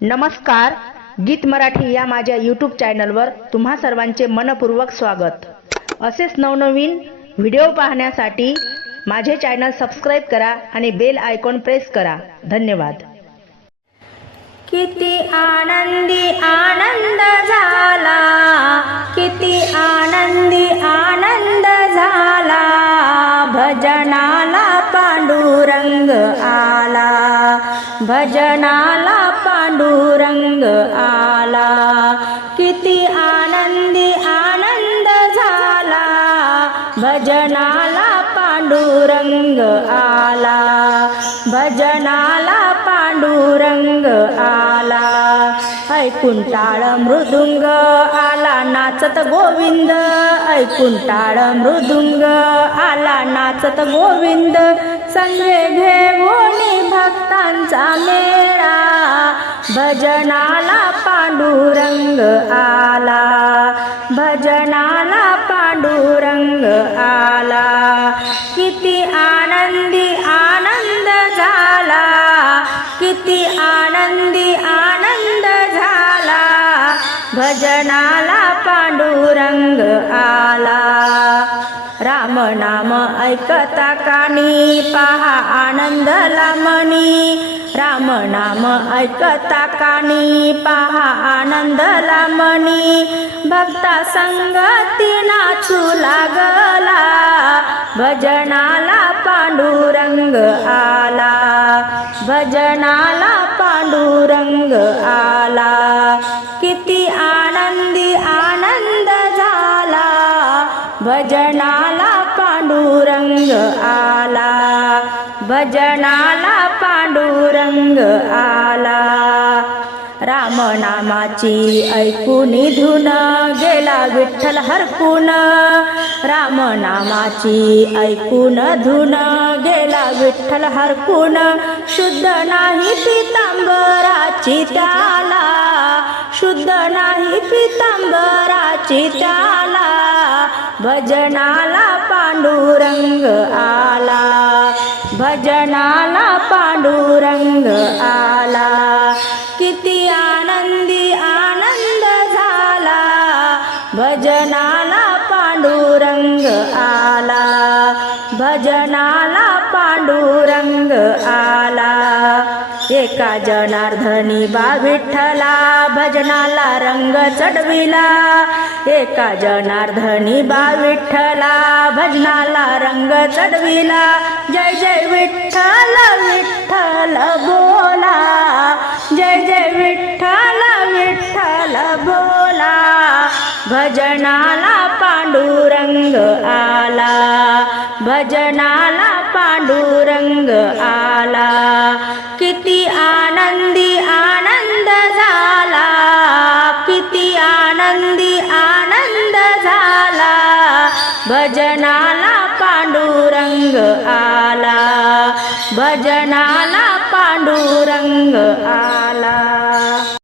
नमस्कार गीत मराठी या माझ्या यूट्यूब चॅनलवर तुम्हा सर्वांचे मनपूर्वक स्वागत. असेच नवनवीन व्हिडिओ पाहण्यासाठी माझे चॅनल सबस्क्राईब करा आणि बेल आयकॉन प्रेस करा. धन्यवाद. किती आनंदी आनंद झाला. किती आनंदी आनंद झाला. भजनाला पांडुरंग आला. भजनाला पांडुरंग आला. किती आनंदी आनंद झाला. भजनाला पांडुरंग आला. भजनाला पांडुरंग आला. ऐकून टाळ मृदुंग आला. नाचत गोविंद ऐकून टाळ मृदुंग आला. नाचत गोविंद संगे घेऊन भक्तांचा मेळा. भजनाला पांडुरंग आला. भजनाला पांडुरंग आला. किती आनंदी आनंद झाला. किती आनंदी आनंद झाला. भजनाला पांडुरंग आला. राम नाम ऐकता कानी पहा आनंद लामणी राम नाम ऐकता कानी पहा आनंद लामणी भक्ता संगती नाचू लागला. भजनाला पांडुरंग आला. भजनाला पांडुरंग भजनाला पांडुरंग आला. भजनाला पांडुरंग आला. राम नामाची ऐकून धुन गेला विठ्ठल हरपून. राम नामाची ऐकून धुन गेला विठ्ठल हरपून. शुद्ध नाही पितांबराची त्याला. शुद्ध नाही पितांबराची त्याला. भजनाला पांडुरंग आला. भजनाला पांडुरंग आला. किती आनंदी आनंद झाला. भजनाला पांडुरंग आला. भजनाला पांडुरंग आला. एका जनार्दनी बा विठ्ठला भजनाला रंग चढविला. एका जनार्दनी बा विठ्ठला भजनाला रंग चढविला. जय जय विठ्ठल विठ्ठल बोला. जय जय विठ्ठल विठ्ठल बोला. भजनाला पांडुरंग आला. भजनाला पांडुरंग आला. किती आनंदी आनंद झाला. भजनाला पांडुरंग आला. भजनाला पांडुरंग आला.